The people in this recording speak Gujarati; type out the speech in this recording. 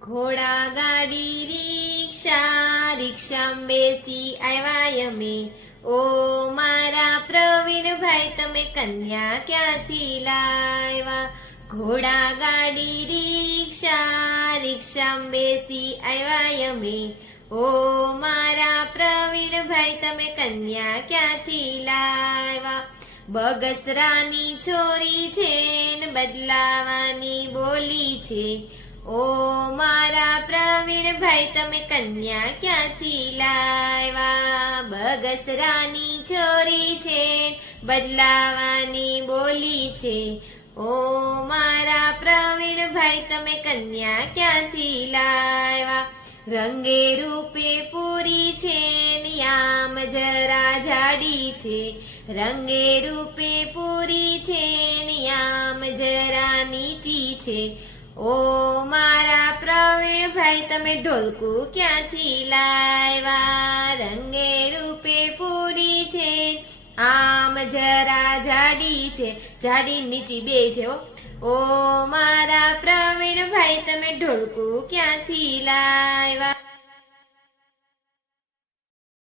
ઘોડા ગાડી રિક્ષા, રિક્ષામાં બેસી આવ્યા અમે. ઓ મારા પ્રવીણભાઈ, તમે કન્યા ક્યાંથી લાવ્યા? ઘોડા ગાડી રિક્ષા, રિક્ષામાં બેસી આવ્યા અમે. ઓ મારા પ્રવીણભાઈ, તમે કન્યા ક્યાંથી લાવ્યા? બગસરાની છોરી છે બદલાવાની બોલી છે. ઓ મારા પ્રવીણભાઈ તમે કન્યા ક્યાંથી લાવ્યા? બગસરાની છોરી છે, બદલાવાની બોલી છે. ઓ મારા પ્રવીણભાઈ તમે કન્યા ક્યાંથી લાવ્યા? રંગે રૂપે પૂરી છે યામ જરા જાડી છે. રંગે રૂપે પૂરી છે યામ જરા નીચી છે. ઓ મારા પ્રવીણભાઈ તમે ઢોલકું ક્યાંથી લાવ્યા? રંગે રૂપે પૂરી છે, આમ જરા જાડી છે, જાડી નીચી બે છે ઓ ઓ મારા પ્રવીણભાઈ તમે ઢોલકું ક્યાંથી લાવ્યા?